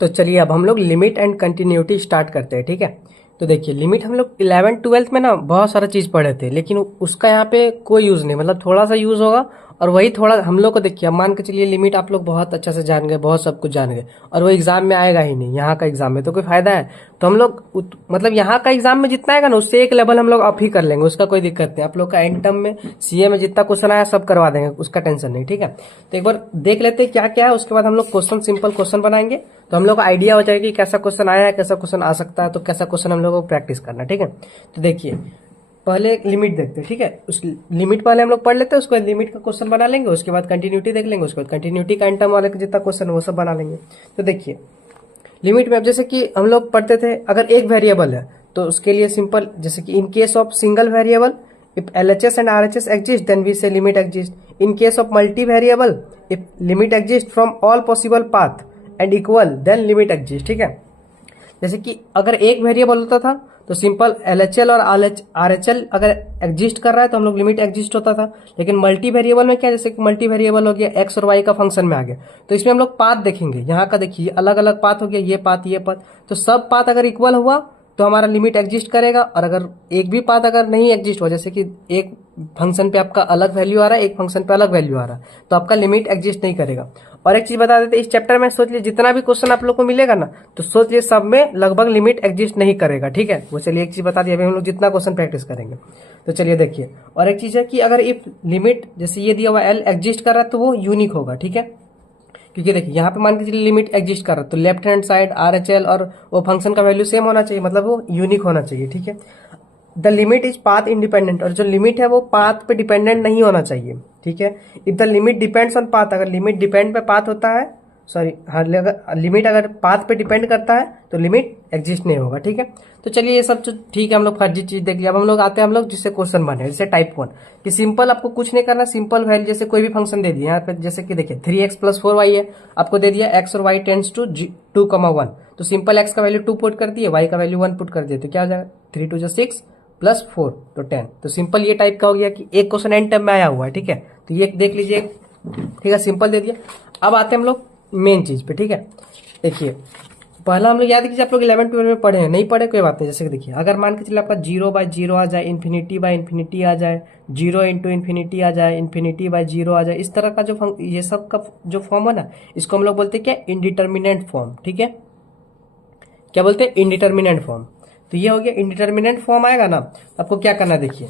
तो चलिए अब हम लोग लिमिट एंड कंटिन्यूटी स्टार्ट करते हैं। ठीक है, तो देखिए लिमिट हम लोग 11th-12th में ना बहुत सारा चीज पढ़े थे, लेकिन उसका यहाँ पे कोई यूज नहीं, मतलब थोड़ा सा यूज होगा। और वही थोड़ा हम लोग को देखिए, अब मान के चलिए लिमिट आप लोग बहुत अच्छा से जान गए, बहुत सब कुछ जान गए, और वो एग्जाम में आएगा ही नहीं। यहाँ का एग्जाम में तो कोई फायदा है? तो हम लोग मतलब यहाँ का एग्जाम में जितना आएगा ना, उससे एक लेवल हम लोग अप ही कर लेंगे, उसका कोई दिक्कत नहीं। आप लोग का एंड टर्म में सीए में जितना क्वेश्चन आया सब करवा देंगे, उसका टेंशन नहीं। ठीक है, तो एक बार देख लेते हैं क्या क्या है, उसके बाद हम लोग क्वेश्चन सिंपल क्वेश्चन बनाएंगे, तो हम लोग को आइडिया हो जाएगी कैसा क्वेश्चन आया है, कैसा क्वेश्चन आ सकता है, तो कैसा क्वेश्चन हम लोग को प्रैक्टिस करना है। ठीक है, तो देखिए पहले लिमिट देखते हैं। ठीक है, उस लिमिट पहले हम लोग पढ़ लेते हैं, उसके बाद लिमिट का क्वेश्चन बना लेंगे, उसके बाद कंटिन्यूटी देख लेंगे, उसके बाद कंटिन्यूटी का एंड टर्म वाले जितना क्वेश्चन है वो सब बना लेंगे। तो देखिए लिमिट में अब जैसे कि हम लोग पढ़ते थे, अगर एक वेरिएबल है तो उसके लिए सिंपल, जैसे कि in case of single variable if LHS and RHS exist then we say limit exist. In case of multi variable if limit exist from all possible path and equal then limit exist. ठीक है, जैसे कि अगर एक variable होता था तो simple LHL और RHL अगर एग्जिस्ट कर रहा है तो हम लोग लिमिट एग्जिस्ट होता था। लेकिन मल्टी वेरिएबल में क्या, जैसे कि मल्टी वेरिएबल हो गया एक्स और वाई का फंक्शन में आ गया, तो इसमें हम लोग पाथ देखेंगे। यहाँ का देखिए अलग अलग पाथ हो गया, ये पाथ ये पाथ, तो सब पाथ अगर इक्वल हुआ तो हमारा लिमिट एग्जिस्ट करेगा। और अगर एक भी पाथ अगर नहीं एग्जिस्ट हुआ, जैसे कि एक फंक्शन पे आपका अलग वैल्यू आ रहा है, एक फंक्शन पे अलग वैल्यू आ रहा है, तो आपका लिमिट एग्जिस्ट नहीं करेगा। और एक चीज बता देते, इस चैप्टर में सोच लिए जितना भी क्वेश्चन आप लोग को मिलेगा ना, तो सोच लिए सब में लगभग लिमिट एग्जिस्ट नहीं करेगा। ठीक है, वो चलिए एक चीज बता दिया, अभी हम लोग जितना क्वेश्चन प्रैक्टिस करेंगे। तो चलिए देखिए, और एक चीज है कि अगर इफ लिमिट जैसे ये दिया हुआ L एग्जिस्ट कर रहा है तो वो यूनिक होगा। ठीक है, क्योंकि देखिए यहाँ पे मान के चलिए लिमिट एग्जिस्ट कर रहा है तो लेफ्ट हैंड साइड RHL और वो फंक्शन का वैल्यू सेम होना चाहिए, मतलब वो यूनिक होना चाहिए। ठीक है, the limit is path independent, और जो लिमिट है वो पाथ पे डिपेंडेंट नहीं होना चाहिए। ठीक है, if the limit depends on path, अगर लिमिट डिपेंड पे पाथ होता है, सॉरी हाँ, लिमिट अगर पाथ पे डिपेंड करता है तो लिमिट एग्जिस्ट नहीं होगा। ठीक है, तो चलिए ये सब ठीक है, हम लोग फर्जी चीज देख लिया। अब हम लोग आते हैं हम लोग जिससे क्वेश्चन बने, जैसे टाइप 1 कि सिंपल आपको कुछ नहीं करना, सिंपल वैल्यू जैसे कोई भी फंक्शन दे दिया यहाँ पे, जैसे कि देखिए 3x + 4y है, आपको दे दिया x और y टेंड्स टू 2, 1, तो सिंपल x का वैल्यू 2 पुट कर दिए, y का वैल्यू 1 पुट कर दिए, तो क्या हो जाएगा 3 × 2 = 6 + 4 तो 10। तो सिंपल ये टाइप का हो गया कि एक क्वेश्चन एंड टाइम में आया हुआ है। ठीक है, तो ये देख लीजिए, ठीक है, सिंपल दे दिया। अब आते हैं हम लोग मेन चीज पे। ठीक है, देखिए पहला हम लोग याद कीजिए, आप लोग 11th-12th में पढ़े हैं, नहीं पढ़े कोई बात नहीं। जैसे कि देखिए अगर मान के चलिए आपका 0/0 आ जाए, ∞/∞ आ जाए, 0 × ∞ आ जाए, ∞/0 आ जाए, इस तरह का जो ये सब का जो फॉर्म है ना, इसको हम लोग बोलते हैं क्या, इनडिटर्मिनेंट फॉर्म। ठीक है, क्या बोलते हैं, इनडिटर्मिनेंट फॉर्म। तो ये हो गया इनडिटर्मिनेंट फॉर्म आएगा ना, आपको क्या करना है देखिए,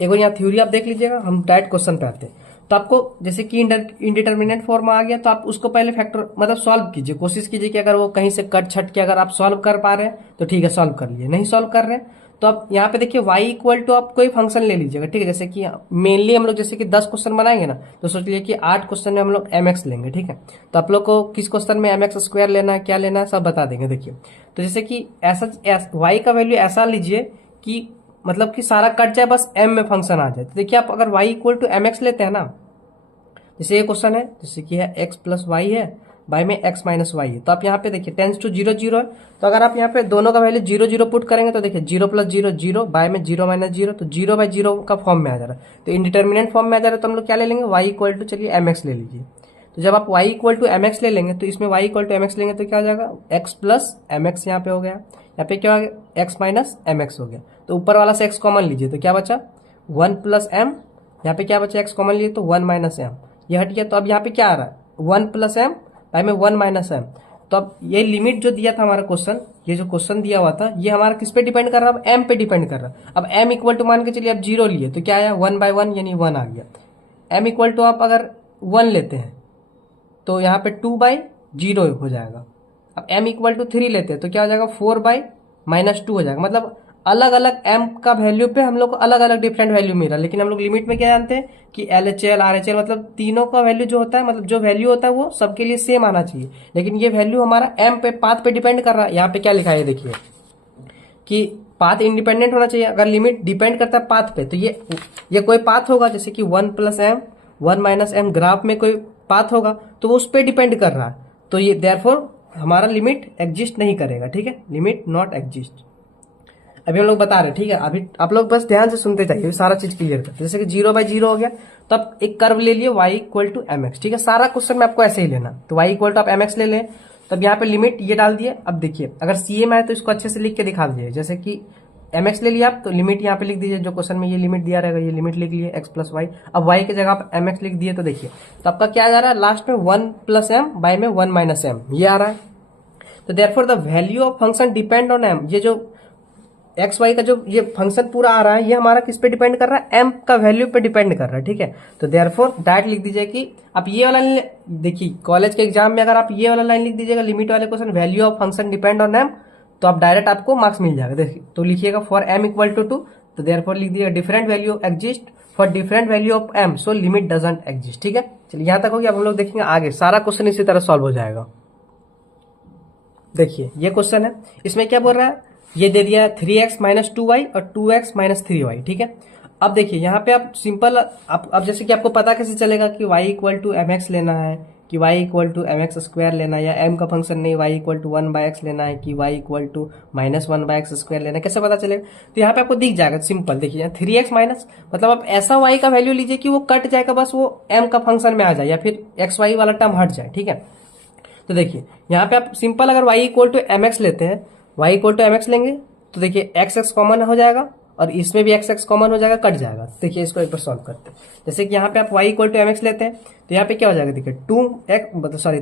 एक बार यहाँ थ्योरी आप देख लीजिएगा, हम डायरेक्ट क्वेश्चन पे आते हैं। तो आपको जैसे कि इंडिटर्मिनेंट फॉर्म आ गया, तो आप उसको पहले फैक्टर मतलब सॉल्व कीजिए, कोशिश कीजिए कि अगर वो कहीं से कट छट के अगर आप सॉल्व कर पा रहे हैं तो ठीक है सॉल्व कर लिए, नहीं सॉल्व कर रहे हैं तो आप यहाँ पे देखिए y आप कोई फंक्शन ले लीजिएगा। ठीक है, जैसे कि मेनली हम लोग जैसे कि 10 क्वेश्चन बनाएंगे ना, तो सोच लीजिए कि 8 क्वेश्चन में हम लोग mx लेंगे। ठीक है, तो आप लोग को किस क्वेश्चन में mx² लेना है, क्या लेना है, सब बता देंगे। देखिए तो जैसे कि ऐसा y का वैल्यू ऐसा लीजिए कि मतलब कि सारा कट जाए, बस m में फंक्शन आ जाए। तो देखिए आप अगर y = mx लेते हैं ना, जैसे ये क्वेश्चन है, जैसे कि है x + y है, y में x - y है, तो आप यहाँ पे देखिए टेंस टू 0 0 है, तो अगर आप यहाँ पे दोनों का वैल्यू 0 0 पुट करेंगे तो देखिए 0 + 0 0, y में 0 - 0, तो 0/0 का फॉर्म में आ जा रहा है, तो इंडिटर्मिनेंट फॉर्म में आ जा रहा है। तो हम लोग क्या ले लेंगे, y = चलिए mx ले लीजिए। तो जब आप y = mx ले लेंगे तो इसमें y = mx लेंगे तो क्या हो जाएगा, x + mx यहाँ पे हो गया, यहाँ पे क्या हो गया, x - mx हो गया। तो ऊपर वाला से x कॉमन लीजिए तो क्या बचा 1 + m, यहाँ पे क्या बचा, x कॉमन लिए तो 1 - m, ये हट गया। तो अब यहाँ पे क्या आ रहा है 1 + m, y में 1 - m। तो अब ये लिमिट जो दिया था हमारा क्वेश्चन, ये जो क्वेश्चन दिया हुआ था, ये हमारा किस पे डिपेंड कर रहा है, अब m पे डिपेंड कर रहा है। अब m = मान के चलिए अब 0 लिए तो क्या आया 1/1 यानी 1 आ गया। m = आप अगर 1 लेते हैं तो यहाँ पे 2/0 हो जाएगा। अब m = 3 लेते हैं तो क्या हो जाएगा 4/-2 हो जाएगा। मतलब अलग अलग m का वैल्यू पे हम लोग को अलग अलग डिफरेंट वैल्यू मिल रहा है, लेकिन हम लोग लिमिट में क्या जानते हैं कि LHL RHL मतलब तीनों का वैल्यू जो होता है, मतलब जो वैल्यू होता है वो सबके लिए सेम आना चाहिए। लेकिन ये वैल्यू हमारा m पे पाथ पे डिपेंड कर रहा है। यहाँ पे क्या लिखा है देखिए कि पाथ इंडिपेंडेंट होना चाहिए। अगर लिमिट डिपेंड करता है पाथ पे तो ये कोई पाथ होगा, जैसे कि 1 + m 1 - m ग्राफ में कोई पाथ होगा तो वो उस पर डिपेंड कर रहा है, तो ये देयरफॉर हमारा लिमिट एग्जिस्ट नहीं करेगा। ठीक है, लिमिट नॉट एग्जिस्ट। अभी हम लोग बता रहे, ठीक है, अभी आप लोग बस ध्यान से सुनते जाइए, सारा चीज क्लियर करते। जैसे कि 0/0 हो गया तो आप एक कर्व ले लिए y = mx। ठीक है, सारा क्वेश्चन में आपको ऐसे ही लेना, तो y = आप mx ले लें। तो अब यहाँ पे लिमिट ये डाल दिए। अब देखिए अगर सी ए में है तो इसको अच्छे से लिख के दिखा दीजिए, जैसे कि एम एक्स ले लिया आप तो लिमिट यहाँ पे लिख दीजिए, जो क्वेश्चन में ये लिमिट दिया रहेगा ये लिमिट लिख लिए एक्स प्लस वाई। अब वाई की जगह आप एम एक्स लिख दिए तो देखिए तो आपका क्या जा रहा है लास्ट में 1 प्लस एम बाय में 1 माइनस एम ये आ रहा है। तो therefore the value of function depend on m, ये जो एक्स वाई का जो ये फंक्शन पूरा आ रहा है ये हमारा किस पे डिपेंड कर रहा है, एम का वैल्यू पे डिपेंड कर रहा है, ठीक है। तो देयरफॉर डायरेक्ट लिख दीजिए कि आप ये वाला देखिए कॉलेज के एग्जाम में अगर आप ये वाला लाइन लिख दीजिएगा लिमिट वाले question value of function depend on m, तो आप डायरेक्ट आपको मार्क्स मिल जाएगा। देखिए तो लिखिएगा फॉर एम इक्वल टू 2, तो देयरफॉर लिख दिएगा different value exist for different value of M, so limit doesn't exist, ठीक है। चलिए यहां तक हो गया। अब हम लोग देखेंगे आगे सारा क्वेश्चन इसी तरह सॉल्व हो जाएगा। देखिए ये क्वेश्चन है, इसमें क्या बोल रहा है, ये दे दिया है 3x माइनस 2y और 2x माइनस 3y, ठीक है। अब देखिए यहाँ पे आप सिंपल अब जैसे कि आपको पता कैसे चलेगा कि y equal to m x लेना है कि y equal to m x square लेना है, या m का फंक्शन नहीं y equal to 1 by x लेना है कि y equal to minus 1 by x square लेना है, कैसे पता चलेगा। तो यहाँ पे आपको दिख जाएगा सिंपल, देखिए 3x माइनस मतलब आप ऐसा y का वैल्यू लीजिए कि वो कट जाएगा, बस वो m का फंक्शन में आ जाए या फिर एक्स वाई वाला टर्म हट जाए, ठीक है। तो देखिए यहाँ पे आप सिंपल अगर y equal to m x लेते हैं, y equal to m x लेंगे तो देखिए एक्स एक्स कॉमन हो जाएगा और इसमें भी एक्स एक्स कॉमन हो जाएगा, कट जाएगा। देखिए इसको एक बार सॉल्व करते हैं। जैसे कि यहाँ पे आप y equal to m x लेते हैं तो यहाँ पे क्या हो जाएगा, देखिए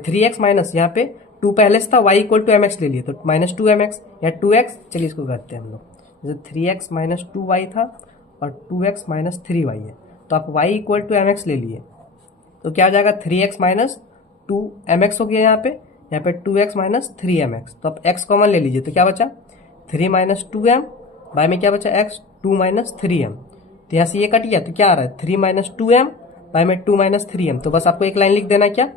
3x माइनस यहाँ पे 2 पहले से था, y equal to m x ले लिए तो माइनस 2mx या 2x। चलिए इसको करते हैं हम लोग, जैसे 3x माइनस 2y था और 2x माइनस 3y है, तो आप y equal to m x ले लिए तो क्या हो जाएगा 3x माइनस 2mx हो गया, यहाँ पे 2x माइनस 3mx। तो आप x कॉमन ले लीजिए तो क्या बचा 3 माइनस 2m बाय में क्या बचा x 2 माइनस 3m। तो यहाँ से ये कट गया तो क्या आ रहा है 3 माइनस 2m बाय में 2 माइनस 3m। तो बस आपको एक लाइन लिख देना है क्या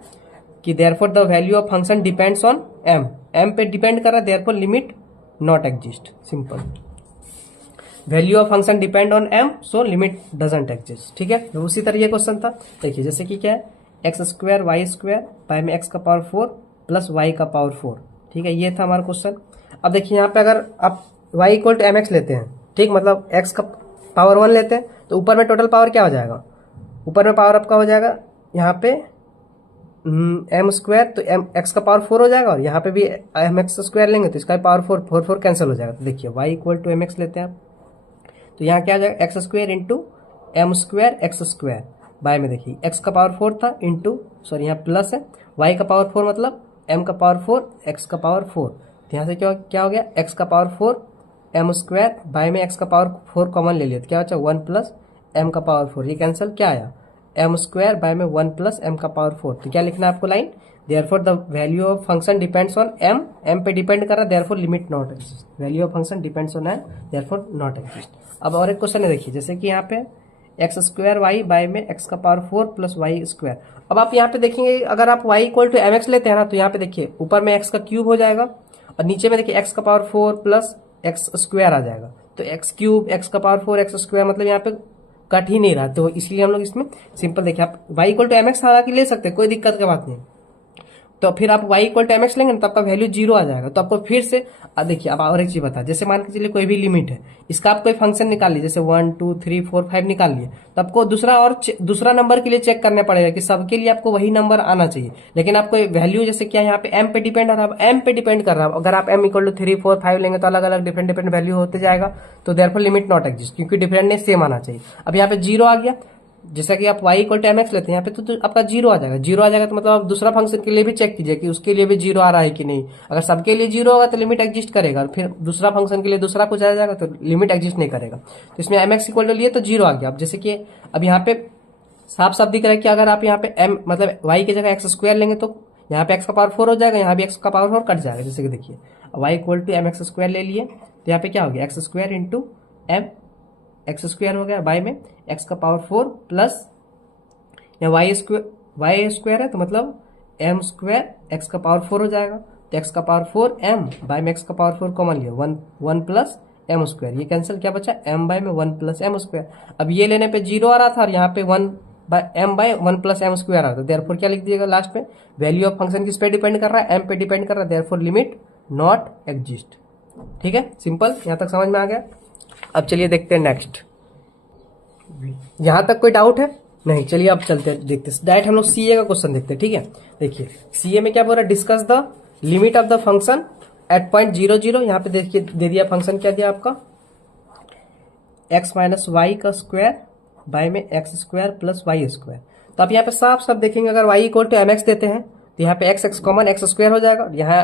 कि therefore the value of function depends on m, m पे डिपेंड कर रहा है therefore limit not exist. Simple value of function depend on m so limit doesn't exist, ठीक है। तो उसी तरह ये क्वेश्चन था। देखिए जैसे कि क्या है x square y square by में एक्स का पावर 4 प्लस वाई का पावर 4, ठीक है, ये था हमारा क्वेश्चन। अब देखिए यहाँ पे अगर आप y equal to m x लेते हैं, ठीक, मतलब x का पावर 1 लेते हैं तो ऊपर में टोटल पावर क्या हो जाएगा, ऊपर में पावर आपका हो जाएगा यहाँ पे m स्क्वायर, तो x का पावर 4 हो जाएगा और यहाँ पे भी एम एक्स स्क्वायर लेंगे तो इसका पावर 4 कैंसिल हो जाएगा। तो देखिए y equal to m x लेते हैं आप तो यहाँ क्या आ जाएगा x square into m square x square by में देखिए x का पावर 4 था इंटू सॉरी यहाँ प्लस है y का पावर 4 मतलब m का पावर 4 x का पावर 4। तो यहाँ से क्या हो गया x का पावर 4 m स्क्वायर बाय में x का पावर 4 कॉमन ले लिया तो क्या बचा 1 प्लस m का पावर 4, ये कैंसिल क्या आया m स्क्वायर बाय में 1 प्लस m का पावर 4। तो क्या लिखना है आपको line therefore the value of function depends on m पे डिपेंड कर रहा है therefore limit not exist, value of function depends on m therefore not exist. अब और एक क्वेश्चन है देखिए जैसे कि यहाँ पे एक्स स्क्वायर वाई बाय में एक्स का पावर 4 प्लस वाई स्क्वायर। अब आप यहाँ पे देखेंगे अगर आप y equal to m x लेते हैं ना तो यहाँ पे देखिए ऊपर में x का क्यूब हो जाएगा और नीचे में देखिए x का पावर 4 प्लस एक्स स्क्वायर आ जाएगा। तो एक्स क्यूब एक्स का पावर 4 एक्स स्क्वायर मतलब यहाँ पे कट ही नहीं रहा, तो इसलिए हम लोग इसमें सिंपल देखिए आप y equal to m x हालांकि ले सकते हैं, कोई दिक्कत की बात नहीं। तो फिर आप y equal to m x लेंगे ना तो आपका वैल्यू 0 आ जाएगा। तो आपको फिर से देखिए अब और एक चीज बता, जैसे मान के चलिए कोई भी लिमिट है इसका आप कोई फंक्शन निकाल लीजिए जैसे 1 2 3 4 5 निकाल लिए तो आपको दूसरा नंबर के लिए चेक करना पड़ेगा कि सबके लिए आपको वही नंबर आना चाहिए। लेकिन आपको वैल्यू जैसे क्या यहाँ पे m पे डिपेंड कर रहा है, m पे डिपेंड कर रहा है, अगर आप m इक्वल टू 3 4 5 लेंगे तो अलग अलग डिफरेंट वैल्यू होते जाएगा, तो देयरफॉर लिमिट नॉट एग्जिस्ट क्योंकि डिफरेंटनेस सेम आना चाहिए। अब यहाँ पे 0 आ गया, जैसा कि आप y equal to m x लेते हैं यहाँ पे तो आपका 0 आ जाएगा, 0 आ जाएगा तो मतलब आप दूसरा फंक्शन के लिए भी चेक कीजिए कि उसके लिए भी 0 आ रहा है कि नहीं। अगर सबके लिए 0 होगा तो लिमिट एग्जिस्ट करेगा, फिर दूसरा फंक्शन के लिए दूसरा कुछ आ जाएगा तो लिमिट एग्जिस्ट नहीं करेगा। तो इसमें एम एक्स इक्वल टू लिए तो 0 आ गया। अब जैसे कि अब यहाँ पे साफ साफ दिख रहा है कि अगर आप यहाँ पे m मतलब y की जगह एक्स स्क्वायर लेंगे तो यहाँ पे x का पावर 4 हो जाएगा, यहाँ भी x का पावर 4 कट जाएगा। जैसे कि देखिए y equal to m x square ले लिए तो यहाँ पे क्या हो गया x square into m x square हो गया बाय में x का पावर 4 प्लस या वाई स्क्वायर है तो मतलब m स्क्वायर x का पावर 4 हो जाएगा। तो x का पावर 4 m बाय में x का पावर 4 कॉमन लिया 1 प्लस m स्क्वायर, ये कैंसिल क्या बचा m बाय में 1 प्लस m स्क्वायर। अब ये लेने पे 0 आ रहा था और यहाँ पे 1 बाय 1 प्लस m स्क्वायर आ रहा था, देयरफॉर क्या लिख दिएगा लास्ट में वैल्यू ऑफ फंक्शन किस पे डिपेंड कर रहा है m पे डिपेंड कर रहा है, देयरफॉर लिमिट नॉट एग्जिस्ट। ठीक है, सिंपल, यहाँ तक समझ में आ गया। अब चलिए देखते हैं नेक्स्ट, यहाँ तक कोई डाउट है नहीं? चलिए अब चलते हैं देखते हैं डायरेक्ट हम लोग सीए का क्वेश्चन देखते हैं। ठीक है, देखिए सीए में क्या बोल रहा है discuss the limit of the function at point 0 0, यहाँ पे देखिए दे दिया फंक्शन, क्या दिया आपका x माइनस वाई का स्क्वायर बाय में x square plus y square. तो आप यहाँ पे साफ साफ देखेंगे, अगर y equal to m x देते हैं तो यहाँ पे x कॉमन एक्स स्क्वायर हो जाएगा, यहाँ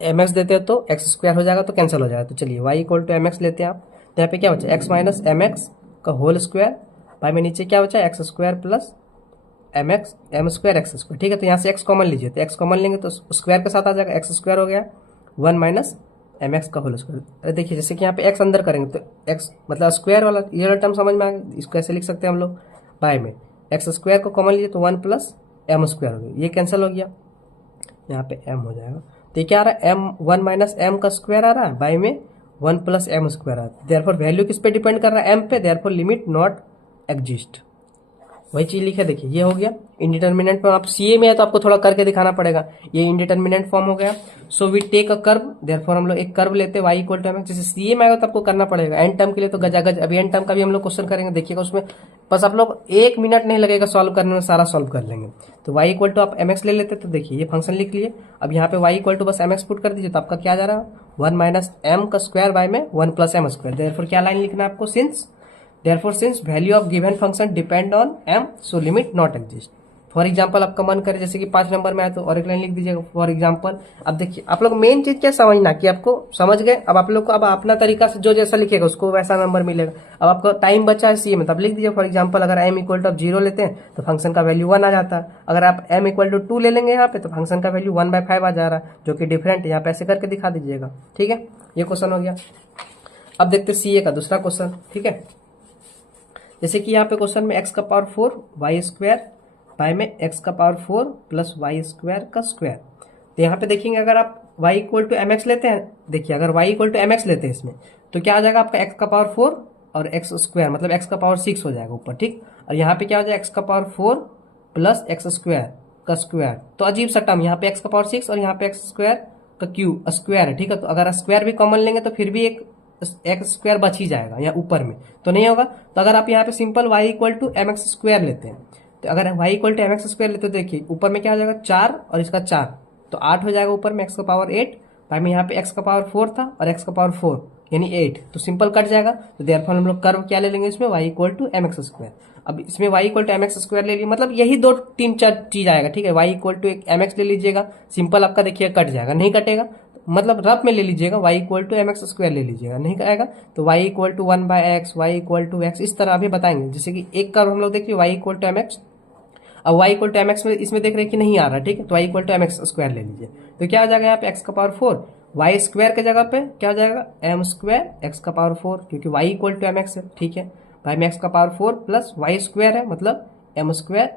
एम एक्स देते हैं तो एक्स स्क्वायर हो जाएगा, तो कैंसिल हो जाएगा। तो चलिए y equal to m x लेते हैं आप, तो यहाँ पे क्या बचा x माइनस एम एक्स का होल स्क्वायर बाय में नीचे क्या बचा x square plus m square x square. ठीक है, तो यहाँ से x कॉमन लीजिए, तो x कॉमन लेंगे तो स्क्वायर के साथ आ जाएगा, एक्स स्क्वायर हो गया 1 माइनस एम एक्स का होल स्क्वायर। अरे देखिए जैसे कि यहाँ पे x अंदर करेंगे तो x मतलब स्क्वायर वाला ये वाला टर्म समझ में आ गया, इसको ऐसे लिख सकते हैं हम लोग बाय में एक्स स्क्वायर को कॉमन लीजिए तो 1 प्लस एम स्क्वायर हो गया, ये कैंसिल हो गया, यहाँ पे m हो जाएगा। तो ये क्या आ रहा है m 1 माइनस एम का स्क्वायर आ रहा है बाय में 1 प्लस एम स्क्वायर आ रहा है। देयरफॉर वैल्यू किस पे डिपेंड कर रहा है m पे, देयरफॉर लिमिट नॉट एग्जिस्ट। वही चीज लिखे, देखिए ये हो गया इंडिटर्मिनेंट फॉर्म। आप सीए में है तो आपको थोड़ा करके दिखाना पड़ेगा, ये इंडिटर्मिनेंट फॉर्म हो गया। So we take a curve, therefore हम लोग एक कर्व लेते हैं y इक्वल टू एमएक्स। जैसे सीए में आएगा तो आपको करना पड़ेगा, एन टर्म के लिए तो गजागज। अभी एन टर्म का भी हम लोग क्वेश्चन करेंगे, देखिएगा उसमें बस आप लोग 1 मिनट नहीं लगेगा सॉल्व करने में, सारा सॉल्व कर लेंगे। तो y इक्वल टू आप एमएक्स ले लेते, तो देखिए ये फंक्शन लिख लिए। अब यहाँ पे y इक्वल टू बस एमएक्स पुट कर दीजिए, तो आपका क्या जा रहा है 1 माइनस एम का स्क्वायर बाय में 1 प्लस एम स्क्वायर। देयरफॉर क्या लाइन लिखना है आपको, Therefore, since value of given function depend on m, so limit not exist। For example आपका मन करे जैसे कि 5 नंबर में आए तो और एक लाइन लिख दीजिएगा फॉर एग्जाम्पल। अब देखिए आप लोग मेन चीज क्या समझना कि आपको समझ गए, अब आप लोग को अब अपना तरीका से जो जैसा लिखेगा उसको वैसा नंबर मिलेगा। अब आपको टाइम बचा है सी में, तब लिख दीजिए फॉर एग्जाम्पल अगर m इक्वल टू आप 0 लेते हैं तो फंक्शन का वैल्यू 1 आ जाता है। अगर आप m इक्वल टू 2 ले लेंगे यहाँ पे तो फंक्शन का वैल्यू 1/5 आ जा रहा है, जो कि डिफरेंट, यहाँ पे ऐसे करके दिखा दीजिएगा। ठीक है, ये क्वेश्चन हो गया। अब देखते सीए का दूसरा क्वेश्चन। ठीक है, जैसे कि यहाँ पे क्वेश्चन में x का पावर 4 वाई स्क्वायर बाय में x का पावर 4 प्लस वाई स्क्वायर का स्क्वायर। तो यहाँ पे देखेंगे अगर आप y equal to m x लेते हैं, देखिए अगर y equal to m x लेते हैं इसमें तो क्या आ जाएगा आपका x का पावर 4 और x स्क्वायर मतलब x का पावर 6 हो जाएगा ऊपर। ठीक, और यहाँ पे क्या हो जाएगा x का पावर 4 प्लस एक्स स्क्वायर का स्क्वायर। तो अजीब सा टर्म, यहाँ पे x का पावर 6 और यहाँ पे x स्क्वायर का क्यूब स्क्वायर है। ठीक है, तो अगर स्क्वायर भी कॉमन लेंगे तो फिर भी एक एक्स स्क्वायर बच ही जाएगा, यहाँ ऊपर में तो नहीं होगा। तो अगर आप यहाँ पे simple y equal to m x square लेते हैं, तो अगर y equal to m x square लेते हैं तो देखिए ऊपर में क्या हो जाएगा 4 और इसका 4 तो 8 हो जाएगा ऊपर में x का पावर 8 भाई में यहाँ पे x का पावर 4 था और x का पावर 4 यानी 8, तो सिंपल कट जाएगा। तो देयरफॉर हम लोग कर्व क्या ले लेंगे इसमें y equal to m x square. अब इसमें y equal to m x square ले लीजिए, मतलब यही 2-3-4 चीज आएगा। ठीक है, y equal to m x ले लीजिएगा, सिंपल आपका देखिए कट जाएगा, नहीं कटेगा मतलब रफ में ले लीजिएगा y equal to m x square ले लीजिएगा, नहीं आएगा तो y equal to 1/x, y equal to x, इस तरह अभी बताएंगे। जैसे कि एक कर्व हम लोग देखिए y equal to m x, अब y equal to m x में इसमें देख रहे हैं कि नहीं आ रहा। ठीक है, तो y equal to m x square ले लीजिए, तो क्या आ जाएगा यहाँ पे x का पावर 4 y स्क्वायर के जगह पे क्या हो जाएगा एम स्क्वायर x का पावर 4, क्योंकि y equal to m x है। ठीक है, भाई में x का पावर 4 प्लस y स्क्वायर है मतलब एम स्क्वायर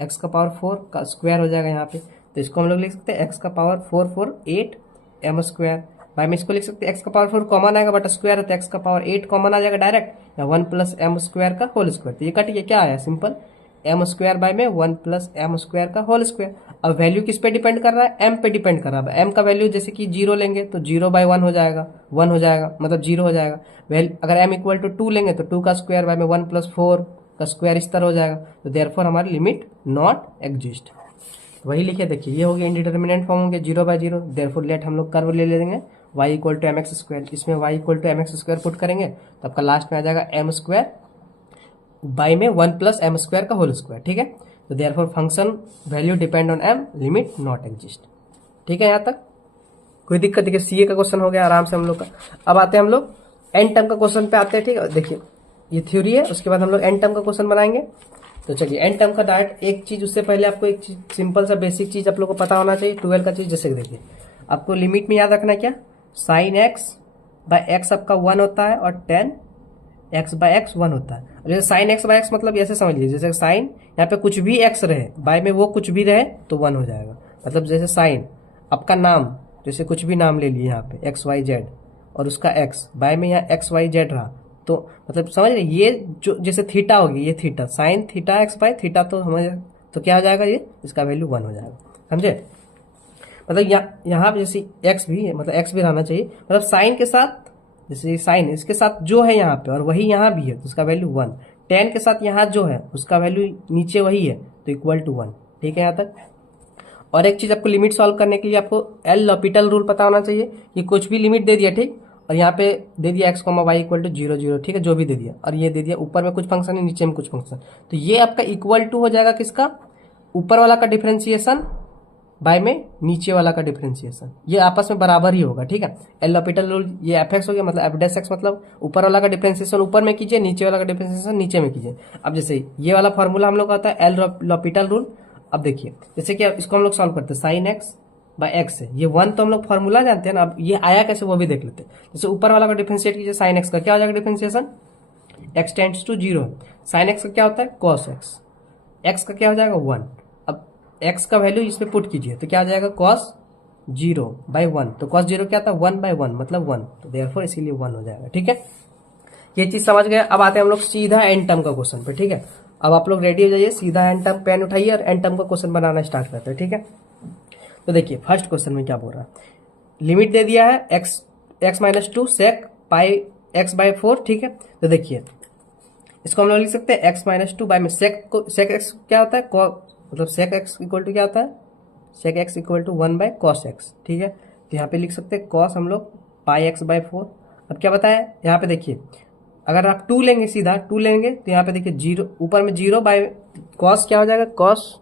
x का पावर 4 का स्क्वायर हो जाएगा यहाँ पे। तो इसको हम लोग लिख सकते हैं x का पावर 4 8 एम स्क्वायर। भाई में इसको लिख सकते हैं x का पावर 4 कॉमन आएगा बट स्क्वायर है तो x का पावर 8 कॉमन आ जाएगा डायरेक्ट, या 1 प्लस एम स्क्वायर का होल स्क्वायर। तो ये कट ये क्या आया सिंपल एम स्क्वायर बाय में 1 प्लस एम स्क्वायर का होल स्क्वायर। अब वैल्यू किस पे डिपेंड कर रहा है, m पे डिपेंड कर रहा है। m का वैल्यू जैसे कि 0 लेंगे तो 0/1 हो जाएगा, 1 हो जाएगा मतलब 0 हो जाएगा। अगर m इक्वल टू 2 लेंगे तो 2 का स्क्वायर बाय में 1 प्लस 4 का स्क्वायर इस तरह हो जाएगा। तो देयरफॉर हमारी लिमिट नॉट एग्जिस्ट। वही लिखे, देखिए ये हो गया इंडिटर्मिनेंट फॉर्म हो गया 0/0। देयरफॉर लेट हम लोग कर्व ले लेंगे y equal to m x square, इसमें y equal to m x square put करेंगे तो आपका लास्ट में आ जाएगा एम स्क्वायर बाई में 1 प्लस एम स्क्वायर का होल स्क्वायर। ठीक है, तो therefore function value depend on m, limit not exist. ठीक है, यहाँ तक कोई दिक्कत देखिए सीए का क्वेश्चन हो गया आराम से हम लोग का। अब आते हैं हम लोग एन टर्म का क्वेश्चन पे आते हैं। ठीक है, देखिए ये थ्योरी है, उसके बाद हम लोग एन टर्म का क्वेश्चन बनाएंगे। तो चलिए एन टर्म का डायरेक्ट एक चीज, उससे पहले आपको एक चीज सिंपल सा बेसिक चीज आप लोग को पता होना चाहिए 12 का चीज। जैसे देखिए आपको लिमिट में याद रखना क्या, साइन एक्स बाय एक्स आपका 1 होता है और टेन एक्स बाय एक्स 1 होता है। जैसे साइन एक्स बाय एक्स मतलब ऐसे समझ लीजिए जैसे साइन यहाँ पे कुछ भी एक्स रहे बाय में वो कुछ भी रहे तो 1 हो जाएगा। मतलब जैसे साइन आपका नाम, जैसे कुछ भी नाम ले लिए यहाँ पे XYZ और उसका एक्स बाय में यहाँ XYZ रहा तो मतलब समझ रहे, ये जो जैसे थीटा होगी, ये theta sine theta x by theta तो समझ, तो क्या हो जाएगा ये, इसका वैल्यू 1 हो जाएगा। समझे, मतलब यहाँ पे जैसे एक्स भी है मतलब एक्स भी रहना चाहिए, मतलब साइन के साथ जैसे साइन इसके साथ जो है यहाँ पे और वही यहाँ भी है तो उसका वैल्यू 1, टेन के साथ यहाँ जो है उसका वैल्यू नीचे वही है तो इक्वल टू 1। ठीक है यहाँ तक। और एक चीज आपको लिमिट सॉल्व करने के लिए आपको एल लॉपिटल रूल पता होना चाहिए। ये कुछ भी लिमिट दे दिया, ठीक, और यहाँ पे दे दिया x comma y equal to 0 0, ठीक है, जो भी दे दिया, और ये दे दिया ऊपर में कुछ फंक्शन है, नीचे में कुछ फंक्शन, तो ये आपका इक्वल टू हो जाएगा किसका, ऊपर वाला का डिफरेंशिएशन बाय में नीचे वाला का डिफरेंशिएशन, ये आपस में बराबर ही होगा, ठीक है। एल लॉपिटल रूल, ये एफ एक्स हो गया, मतलब एफ डैश एक्स, मतलब ऊपर वाला का डिफरेंशिएशन ऊपर में कीजिए, नीचे वाला का डिफरेंशिएशन नीचे में कीजिए। अब जैसे ये वाला फॉर्मूला हम लोग का होता है एल लॉपिटल रूल। अब देखिए जैसे कि इसको हम लोग सॉल्व करते हैं, साइन एक्स बाय एक्स है, ये 1 तो हम लोग फॉर्मूला जानते हैं ना, अब ये आया कैसे वो भी देख लेते हैं। जैसे ऊपर वाला का डिफरेंशिएट कीजिए, साइन एक्स का क्या हो जाएगा differentiation, x tends to 0, sine x का क्या होता है कॉस एक्स, एक्स का क्या हो जाएगा 1, अब एक्स का वैल्यू इसमें पुट कीजिए तो क्या आ जाएगा कॉस 0 बाय 1, तो कॉस 0 क्या था 1 बाय 1 मतलब 1, तो देयरफॉर इसीलिए 1 हो जाएगा, ठीक है। ये चीज समझ गए। अब आते हैं हम लोग सीधा एन टर्म का क्वेश्चन पे, ठीक है। अब आप लोग रेडी हो जाइए, सीधा एन टर्म पेन उठाइए और एन टर्म का क्वेश्चन बनाना स्टार्ट करते हैं, ठीक है। तो देखिए फर्स्ट क्वेश्चन में क्या बोल रहा है, लिमिट दे दिया है x minus two sec pi x by 4, ठीक है। तो देखिए इसको हम लोग लिख सकते हैं एक्स माइनस टू बाय में सेक एक्स क्या होता है, मतलब सेक एक्स इक्वल टू क्या होता है, sec x equal to 1 by cos x, ठीक है। तो यहाँ पे लिख सकते हैं कॉस हम लोग पाई एक्स बाय 4। अब क्या बताया यहाँ पे देखिए, अगर आप 2 लेंगे, सीधा 2 लेंगे तो यहाँ पे देखिए 0 ऊपर में 0 बाय कॉस क्या हो जाएगा, कॉस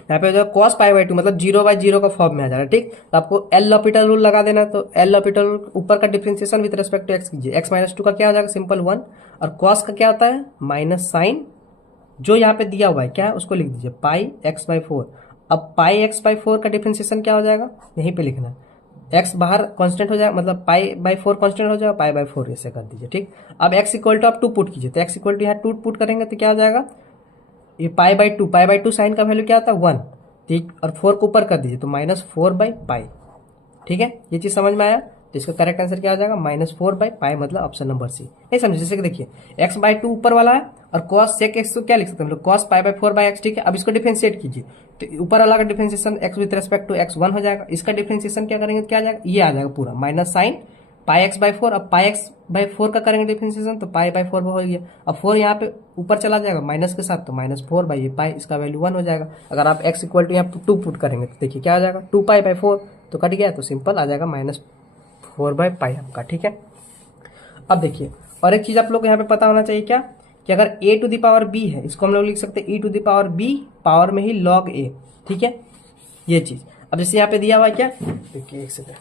यहाँ पे हो जाएगा कॉस पाई बाय 2, मतलब 0 बाय 0 का फॉर्म में आ जाएगा, ठीक। तो आपको एल लॉपिटल रूल लगा देना, तो एल लॉपिटल रूल ऊपर का differentiation with respect to x कीजिए, एक्स माइनस 2 का क्या हो जाएगा सिंपल 1, और कॉस का क्या होता है माइनस साइन, जो यहाँ पे दिया हुआ है क्या है उसको लिख दीजिए पाई एक्स बाय 4। अब पाई एक्स बाय 4 का डिफरेंशिएशन क्या हो जाएगा, यहीं पे लिखना है, एक्स बाहर कांस्टेंट हो जाएगा, मतलब पाई बाय 4 कांस्टेंट हो जाएगा, पाई बाय 4 ऐसे कर दीजिए, ठीक। अब एक्स इक्वल टू आप 2 पुट कीजिए, तो एक्स इक्वल टू यहाँ 2 पुट करेंगे तो क्या हो जाएगा, ये पाई बाय 2 साइन का वैल्यू क्या आता है 1, ठीक, और 4 को ऊपर कर दीजिए तो माइनस 4 बाई पाई, ठीक है। ये चीज समझ में आया, तो इसका करेक्ट आंसर क्या हो जाएगा माइनस 4 बाई पाई, मतलब ऑप्शन नंबर सी। नहीं समझे, जैसे कि देखिए एक्स बाय 2 ऊपर वाला है और कॉस सेक एक्स को क्या लिख सकते हैं हम लोग, cos pi by 4 by x, ठीक है। अब इसको डिफरेंशिएट कीजिए तो ऊपर वाला का differentiation x with respect to x 1 हो जाएगा, इसका डिफरेंशिएशन क्या करेंगे तो क्या आ जाएगा, ये आ जाएगा पूरा minus sine pi x by 4। अब पाई एक्स बाय 4 का करेंगे डिफरेंशिएशन तो पाई बाय 4 हो गया, अब 4 यहाँ पे ऊपर चला जाएगा माइनस के साथ, तो माइनस 4 बाई ये पाई, इसका वैल्यू 1 हो जाएगा। अगर आप एक्स इक्वल टू यहाँ 2 पुट करेंगे तो देखिए क्या आ जाएगा 2 पाई बाय 4, तो कट गया, तो सिंपल आ जाएगा माइनस 4 बाय पाई आपका, ठीक है। अब देखिए और एक चीज आप लोग को यहाँ पे पता होना चाहिए क्या, कि अगर a to the power b है, इसको हम लोग लिख सकते हैं e to the power b power में ही log a, ठीक है, ये चीज। अब जैसे यहाँ पे दिया हुआ है क्या, देखिए एक सेकंड,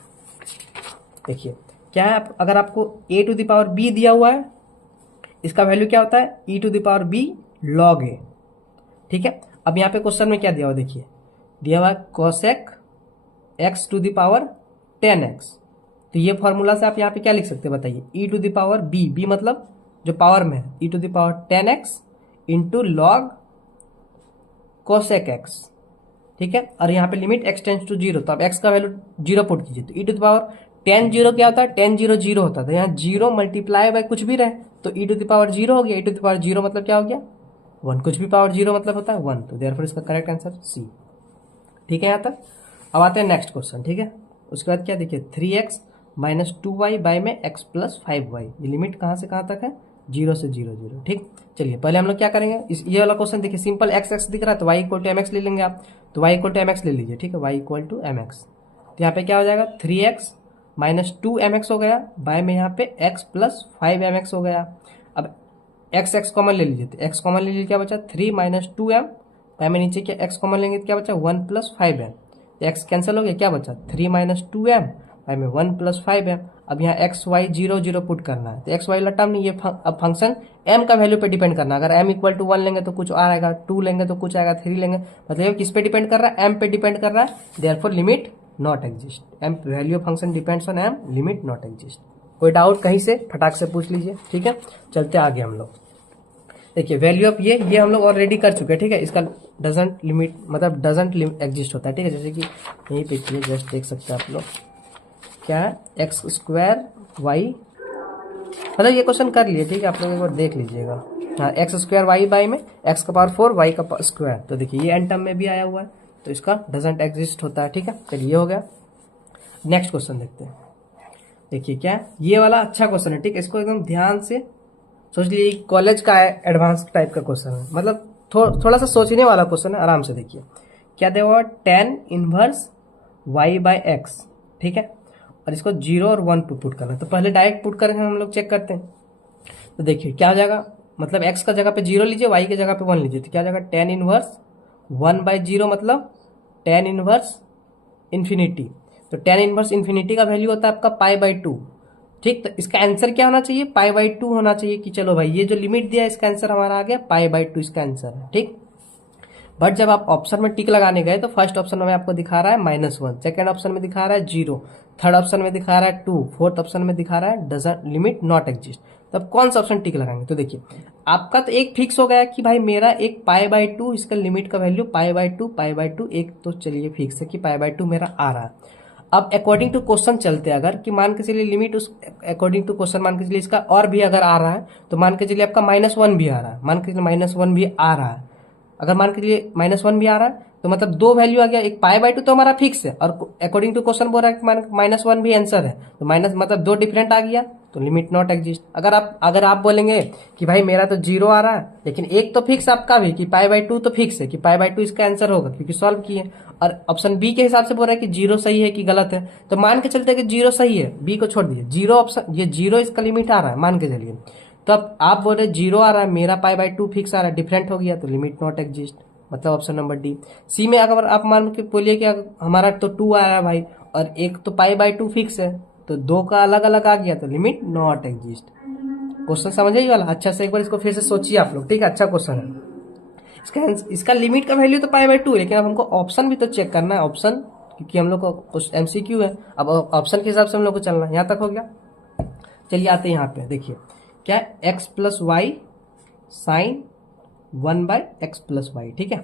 देखिए क्या है, अगर आपको a to the power b दिया हुआ है, इसका वैल्यू क्या होता है e to the power b log a, ठीक है। अब यहाँ पे क्वेश्चन में क्या दिया हुआ, देखिए दिया हुआ है cosec x to the power 10x, तो ये फॉर्मूला से आप यहाँ पे क्या लिख सकते हैं बताइए, e to the power b मतलब जो पावर में है e to the power 10x into log cosec x, ठीक है। और यहाँ पे लिमिट x टेंड्स टू 0, तो आप x का वैल्यू 0 पुट कीजिए, तो e टू द पावर 10 0 क्या होता है 10 0 0 होता है, तो यहाँ 0 मल्टीप्लाई बाय कुछ भी रहे तो e टू द पावर 0 हो गया, e टू द पावर 0 मतलब क्या हो गया 1, कुछ भी पावर 0 मतलब होता है 1, तो देयरफॉर इसका करेक्ट आंसर सी, ठीक है यहाँ तक। अब आते हैं नेक्स्ट क्वेश्चन, ठीक है। उसके बाद क्या देखिए 3x माइनस 2y बाई में x प्लस 5y, ये लिमिट कहाँ से कहाँ तक है 0 से 0 0, ठीक। चलिए पहले हम लोग क्या करेंगे, ये वाला क्वेश्चन देखिए सिंपल x दिख रहा है तो y इक्वल टू mx ले लेंगे आप, तो y इक्वल टू mx ले लीजिए, ठीक है, y इक्वल टू mx, तो यहाँ पे क्या हो जाएगा 3x माइनस 2mx हो गया, बाय में यहाँ पे x प्लस 5mx हो गया। अब x कॉमन ले लीजिए, तो x कॉमन ले लीजिए क्या बचा 3 माइनस 2m, बाय में नीचे क्या x कॉमन लेंगे तो क्या बचा 1 प्लस 5m, x कैंसिल हो गया, क्या बचा 3 माइनस 2m बाय में 1 प्लस 5m। अब यहाँ x y 0 0 पुट करना है, तो x y वाला टर्म नहीं, ये अब फंक्शन m का वैल्यू पे डिपेंड करना है, अगर m इक्वल टू 1 लेंगे तो कुछ और आएगा, 2 लेंगे तो कुछ आएगा, 3 लेंगे, मतलब किस पे डिपेंड कर रहा है m पे डिपेंड कर रहा है, therefore limit not exist, m value of function depends on m, limit not exist. कोई डाउट कहीं से फटाक से पूछ लीजिए, ठीक है। चलते आगे हम लोग, देखिए वैल्यू ऑफ ये हम लोग ऑलरेडी कर चुके हैं, ठीक है। इसका डजंट लिमिट मतलब डजंट एग्जिस्ट होता है, ठीक है। जैसे कि यहीं पे जस्ट देख सकते हैं आप लोग क्या है एक्स स्क्वायर वाई, मतलब ये क्वेश्चन कर लिए, ठीक है, आप लोग एक बार देख लीजिएगा। हाँ एक्स स्क्वायर वाई बाई में एक्स का पावर 4 वाई का स्क्वायर, तो देखिए ये एन टर्म में भी आया हुआ है, तो इसका डजंट एग्जिस्ट होता है, ठीक है। चलिए ये हो गया। नेक्स्ट क्वेश्चन देखते हैं, देखिए क्या है, ये वाला अच्छा क्वेश्चन है, ठीक है, इसको एकदम ध्यान से सोच लीजिए, कॉलेज का है, एडवांस टाइप का क्वेश्चन है, मतलब थोड़ा सा सोचने वाला क्वेश्चन है, आराम से देखिए क्या दिया हुआ, tan inverse y by x, ठीक है। और इसको 0 और 1 पे पुट करना है, तो पहले डायरेक्ट पुट करके हम लोग चेक करते हैं। तो देखिए क्या हो जाएगा, मतलब x का जगह पे 0 लीजिए, y के जगह पे 1 लीजिए, तो क्या हो जाएगा, tan इनवर्स 1/0 मतलब tan इनवर्स इन्फिनिटी। तो tan इनवर्स इन्फिनिटी का वैल्यू होता है आपका π/2, ठीक। तो इसका आंसर क्या होना चाहिए, π/2 होना चाहिए कि चलो भाई ये जो लिमिट दिया है इसका आंसर हमारा आ गया π/2, इसका आंसर है, ठीक। बट जब आप ऑप्शन में टिक लगाने गए तो फर्स्ट ऑप्शन में आपको दिखा रहा है -1, सेकंड ऑप्शन में दिखा रहा है 0, थर्ड ऑप्शन में दिखा रहा है 2, फोर्थ ऑप्शन में दिखा रहा है डजंट लिमिट नॉट एग्जिस्ट। तब कौन सा ऑप्शन टिक लगाएंगे, तो देखिए आपका तो एक फिक्स हो गया कि भाई मेरा एक π/2, इसका लिमिट का वैल्यू π/2 एक तो चलिए फिक्स है कि π/2 मेरा आ रहा है। अब अकॉर्डिंग टू क्वेश्चन चलते हैं, अगर कि मान के चलिए लिमिट उस अकॉर्डिंग टू क्वेश्चन मान के चलिए इसका और भी अगर आ रहा है, तो मान के चलिए आपका -1 भी आ रहा है, मान के चलिए -1 भी आ रहा है, अगर मान के चलिए -1 भी आ रहा है तो मतलब दो वैल्यू आ गया, एक π/2 तो हमारा फिक्स है और अकॉर्डिंग टू क्वेश्चन बोल रहा है कि -1 भी आंसर है, तो माइनस मतलब दो डिफरेंट आ गया, तो लिमिट नॉट एग्जिस्ट। अगर आप बोलेंगे कि भाई मेरा तो 0 आ रहा है, लेकिन एक तो फिक्स आपका भी कि π/2 तो फिक्स है कि पी/2 इसका आंसर होगा क्योंकि सॉल्व किए, और ऑप्शन बी के हिसाब से बोल रहा है कि 0 सही है कि गलत है, तो मान के चलते कि 0 सही है, बी को छोड़ दिए, 0 ऑप्शन, ये 0 इसका लिमिट आ रहा है मान के चलिए, तो अब आप बोल रहे 0 आ रहा है, मेरा π/2 फिक्स आ रहा है, डिफरेंट हो गया, तो लिमिट नॉट एग्जिस्ट, मतलब ऑप्शन नंबर डी। सी में अगर आप मान के बोलिए कि हमारा तो 2 आया है भाई और एक तो π/2 फिक्स है, तो दो का अलग अलग आ गया, तो लिमिट नॉट एग्जिस्ट। क्वेश्चन समझिए वाला, अच्छा से एक बार इसको फिर से सोचिए आप लोग, ठीक है, अच्छा क्वेश्चन है। इसका लिमिट का वैल्यू तो π/2 है, लेकिन अब हमको ऑप्शन भी तो चेक करना है, ऑप्शन, क्योंकि हम लोग को MCQ है, अब ऑप्शन के हिसाब से हम लोग को चलना है। यहाँ तक हो गया, चलिए आते हैं यहाँ पे, देखिए क्या x + y sign 1/x + y, ठीक है।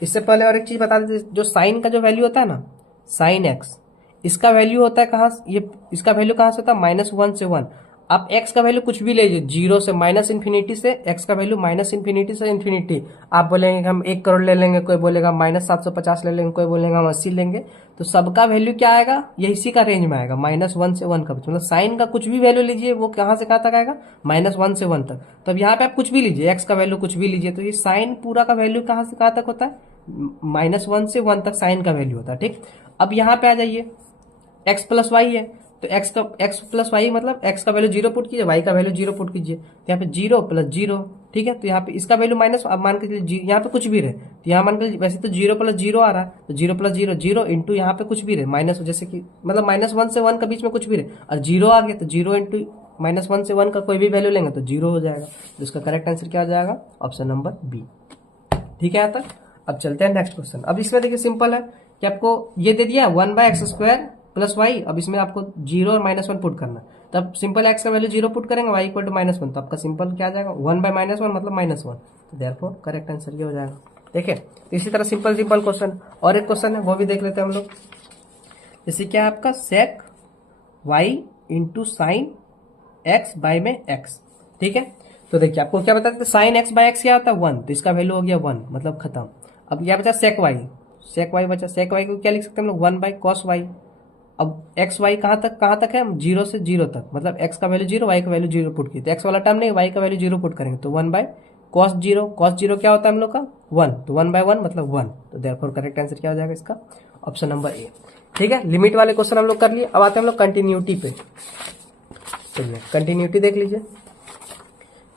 इससे पहले और एक चीज बता देते, जो साइन का जो वैल्यू होता है ना, साइन x, इसका वैल्यू होता है कहाँ, ये इसका वैल्यू कहाँ से होता है, -1 से 1। आप x का वैल्यू कुछ भी ले लीजिए, 0 से -इन्फिनिटी से x का वैल्यू -इन्फिनिटी से इन्फिनिटी, आप बोलेंगे हम 1 करोड़ ले लेंगे, कोई बोलेगा -750 ले लेंगे, कोई बोलेगा हम 80 लेंगे, तो सबका वैल्यू क्या आएगा, ये इसी का रेंज में आएगा, -1 से 1 का, मतलब साइन का कुछ भी वैल्यू लीजिए वो कहाँ से कहाँ तक आएगा, -1 से 1 तक। तो अब यहाँ पे आप कुछ भी लीजिए, x का वैल्यू कुछ भी लीजिए, तो ये साइन पूरा का वैल्यू कहाँ से कहाँ तक होता है, -1 से 1 तक साइन का वैल्यू होता है, ठीक। अब यहाँ पे आ जाइए, x + y है, तो x + y मतलब x का वैल्यू 0 पुट कीजिए, y का वैल्यू 0 पुट कीजिए, तो यहाँ पे 0 + 0, ठीक है। तो यहाँ पे इसका वैल्यू माइनस, अब मान के चलिए यहाँ पे कुछ भी रहे, तो यहाँ मान के वैसे तो 0 + 0 आ रहा है, तो 0 + 0 0 इंटू यहाँ पे कुछ भी रहे माइनस, जैसे कि मतलब -1 से 1 के बीच में कुछ भी रहे और 0 आ गया, तो 0 इंटू -1 से 1 का कोई भी वैल्यू लेंगे तो 0 हो जाएगा, तो इसका करेक्ट आंसर क्या हो जाएगा, ऑप्शन नंबर बी, ठीक है। यहाँ तक अब चलते हैं नेक्स्ट क्वेश्चन। अब इसमें देखिए सिंपल है कि आपको ये दे दिया 1/x² + y, अब इसमें आपको 0 और -1 पुट करना, तब सिंपल x का वैल्यू 0 पुट करेंगे, y = -1, तो आपका सिंपल क्या आ जाएगा, 1/-1 मतलब -1, तो देयरफॉर करेक्ट आंसर ये हो जाएगा। देखिए तो इसी तरह सिंपल क्वेश्चन और एक क्वेश्चन है वो भी देख लेते हैं हम लोग। जैसे क्या है आपका sec y × sin x bye में x, ठीक है। तो देखिए आपको क्या बताते हैं, साइन x बाय x क्या होता है 1, तो इसका वैल्यू हो गया 1, मतलब खत्म। अब क्या बचा sec y बचा, sec y को क्या लिख सकते हैं हम लोग, 1/cos y। अब एक्स वाई कहाँ तक है, 0 से 0 तक, मतलब x का वैल्यू 0, y का वैल्यू 0 पुट किया, तो x वाला टर्म नहीं, y का वैल्यू 0 पुट करेंगे, तो 1/cos 0, cos 0 क्या होता है हम लोग का 1, तो 1/1 मतलब 1, तो देयरफॉर करेक्ट आंसर क्या हो जाएगा इसका, ऑप्शन नंबर ए, ठीक है। लिमिट वाले क्वेश्चन हम लोग कर लिए। अब आते हैं हम लोग कंटिन्यूटी पे, चलिए कंटिन्यूटी देख लीजिए।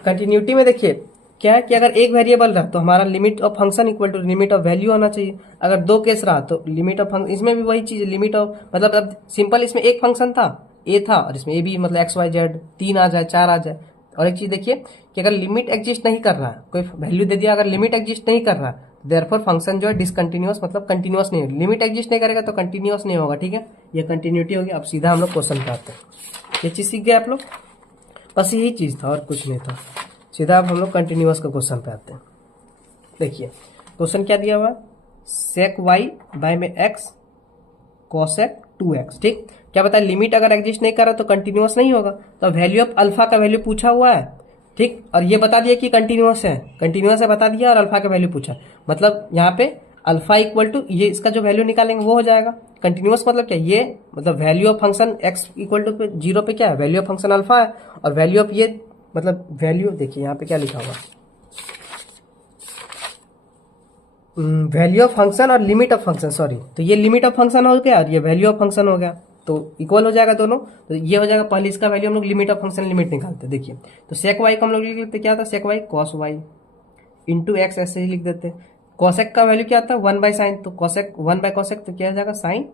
कंटिन्यूटी में देखिए क्या है कि अगर एक वेरिएबल रहा तो हमारा limit of function equal to limit of value होना चाहिए, अगर दो केस रहा तो लिमिट ऑफ फंक्शन, इसमें भी वही चीज है, लिमिट ऑफ मतलब अब सिंपल इसमें एक फंक्शन था ए था और इसमें ए भी मतलब एक्स वाई जेड 3 आ जाए 4 आ जाए। और एक चीज देखिए कि अगर लिमिट एग्जिस्ट नहीं कर रहा है, कोई वैल्यू दे दिया, अगर लिमिट एग्जिस्ट नहीं कर रहा देयरफॉर फंक्शन जो है डिसकंटिन्यूअस, मतलब कंटिन्यूअस नहीं होगा, लिमिट एग्जिस्ट नहीं करेगा तो कंटिन्यूअस नहीं होगा, ठीक है, ये कंटिन्यूटी होगी। अब सीधा हम लोग क्वेश्चन पे आते हैं, ये चीज सीख गए आप लोग, बस यही चीज था और कुछ नहीं था। सीधा अब हम लोग कंटिन्यूअस का क्वेश्चन पे आते हैं। देखिए क्वेश्चन क्या दिया हुआ है, sec y बाय में x cosec 2x, ठीक। क्या बताया, लिमिट अगर एग्जिस्ट नहीं कर रहा तो कंटिन्यूअस नहीं होगा, तो वैल्यू ऑफ अल्फा का वैल्यू पूछा हुआ है, ठीक, और ये बता दिया कि कंटिन्यूअस है बता दिया, और अल्फा का वैल्यू पूछा, मतलब यहाँ पे अल्फा इक्वल टू ये इसका जो वैल्यू निकालेंगे वो हो जाएगा कंटिन्यूअस, मतलब क्या, ये मतलब value of function x equal to 0 पे क्या है, वैल्यू ऑफ फंक्शन अल्फा है, और वैल्यू ऑफ ये मतलब वैल्यू देखिए यहाँ पे क्या लिखा हुआ, वैल्यू ऑफ फंक्शन और लिमिट ऑफ फंक्शन, सॉरी, तो ये लिमिट ऑफ फंक्शन हो गया और ये वैल्यू ऑफ फंक्शन हो गया, तो इक्वल हो जाएगा दोनों। तो ये हो जाएगा, पहले इसका वैल्यू हम लोग लिमिट ऑफ फंक्शन लिमिट निकालते हैं। देखिए, तो सेक वाई को हम लोग लिख लेते, क्या था, sec y cos y into x, ऐसे ही लिख देते हैं। कॉसेक का वैल्यू क्या था, 1/sin, तो कॉसेक 1/कॉसेक, तो क्या हो जाएगा साइन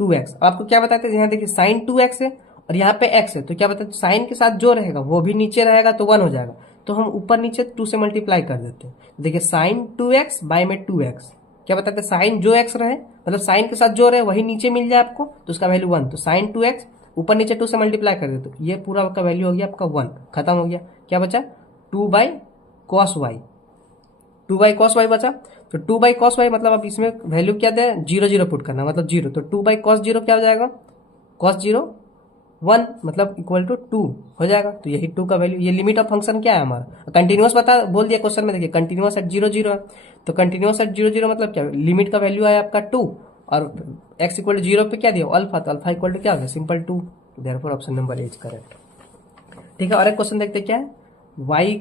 2x। आपको क्या बताते हैं, यहाँ देखिए साइन 2x है और यहाँ पे x है, तो क्या बताते हैं, साइन के साथ जो रहेगा वो भी नीचे रहेगा तो 1 हो जाएगा, तो हम ऊपर नीचे 2 से मल्टीप्लाई कर देते हैं। देखिए साइन 2x बाय में 2x, क्या बताते हैं, साइन जो x रहे, मतलब साइन के साथ जो रहे वही नीचे मिल जाए आपको, तो उसका वैल्यू 1, तो साइन 2x ऊपर नीचे 2 से मल्टीप्लाई कर देते, तो ये पूरा आपका वैल्यू हो गया आपका 1, खत्म हो गया। क्या बचा, 2/cos y, 2/cos y बचा। तो 2/cos y मतलब अब इसमें वैल्यू क्या दे, 0 0 पुट करना, मतलब 0, तो 2/cos 0 क्या हो जाएगा, cos 0 1, मतलब इक्वल टू 2 हो जाएगा। तो यही 2 का वैल्यू, ये लिमिट ऑफ फंक्शन क्या है हमारा, कंटिन्यूअस बता बोल दिया क्वेश्चन में, देखिए कंटिन्यूअस एट 0 0 है, तो कंटिन्यूअस एट 0 0 मतलब क्या, लिमिट का वैल्यू आया आपका 2 और x इक्वल टू 0 पे क्या दिया, अल्फा, तो अल्फा इक्वल टू क्या हो गया, simple 2, therefore option number A is correct. ठीक है, और एक क्वेश्चन देखते क्या है, y